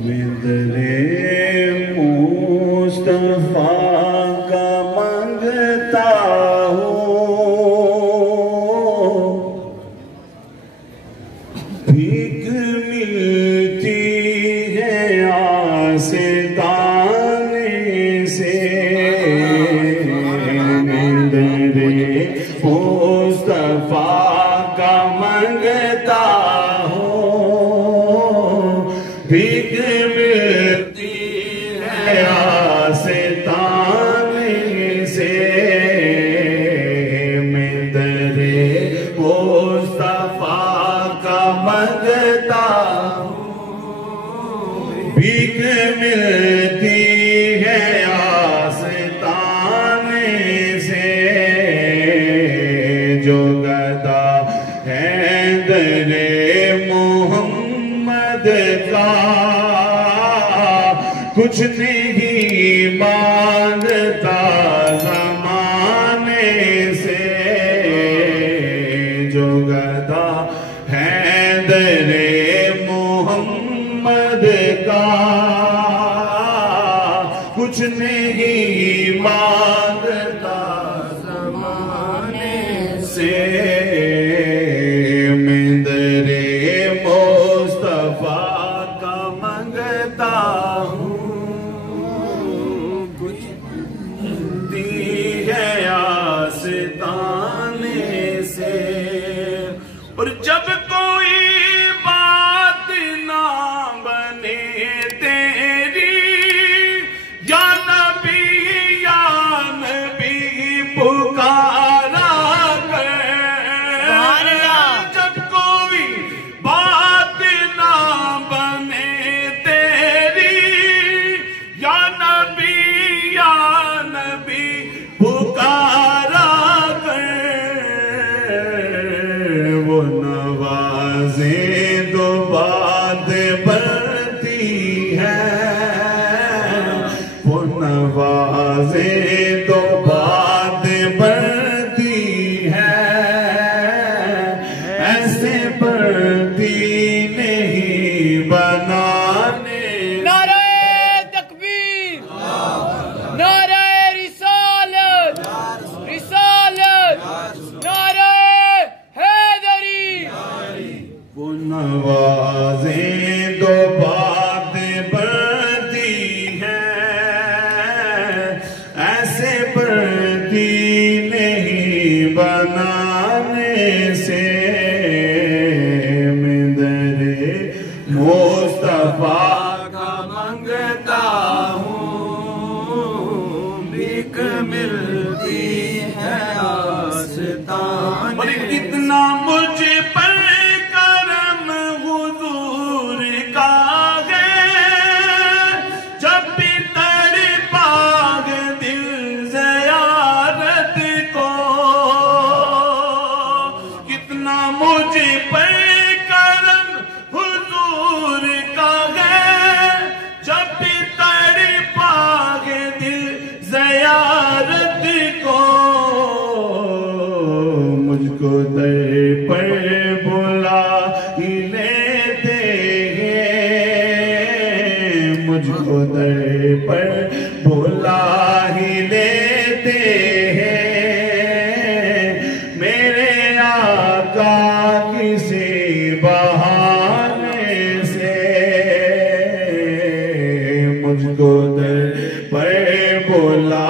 मिदरे मुस्तफा का मंगता हूँ, भीख मिलती है आस्ताने से। मिदरे मुस्तफा का मंगता भीख मिलती है आस्ताने से। मिदरे मुस्तफा का मंगता भीख मिलती है आस्ताने से। जो गदा है दरे मोहम्मद का, कुछ नहीं मांगता ज़माने से। जो गदा है दरे मोहम्मद का, कुछ नहीं मांगता ज़माने से। मिदरे मुस्तफा का मंगता हूँ, कुछ दी है आस्ताने से। और जब कोई बात ना बने तेरी, या नबी पुकारा कर। जब कोई बात ना बने तेरी, या नबी पुकारा कर। वो नवाज़े दो बात बढ़ती है, वो नवाज़े दो बात बढ़ती है। ऐसे बढ़ती नहीं बनाने। नारे तकबीर, नारे रिसालत, रिसालत, नारे हैदरी। वो नवाज़े दो बात बढ़ती है, ऐसे बढ़ती नहीं बनाने से। मिदरे मुस्तफा का मंगता हूँ, भीख मिलती है आस्ताने। और कितना मुझ पर करम हुजूर का है, जब भी तड़पागे दिल ज़ियारत को। कितना मुझ पर करम हुजूर का है, जब भी तड़पागे दिल ज़ियारत को। मुझको दर पर बुला ही लेते हैं, मुझको दर पर बुला ही लेते हैं। मेरे आका किसी बहाने से, मुझको दर पर बुला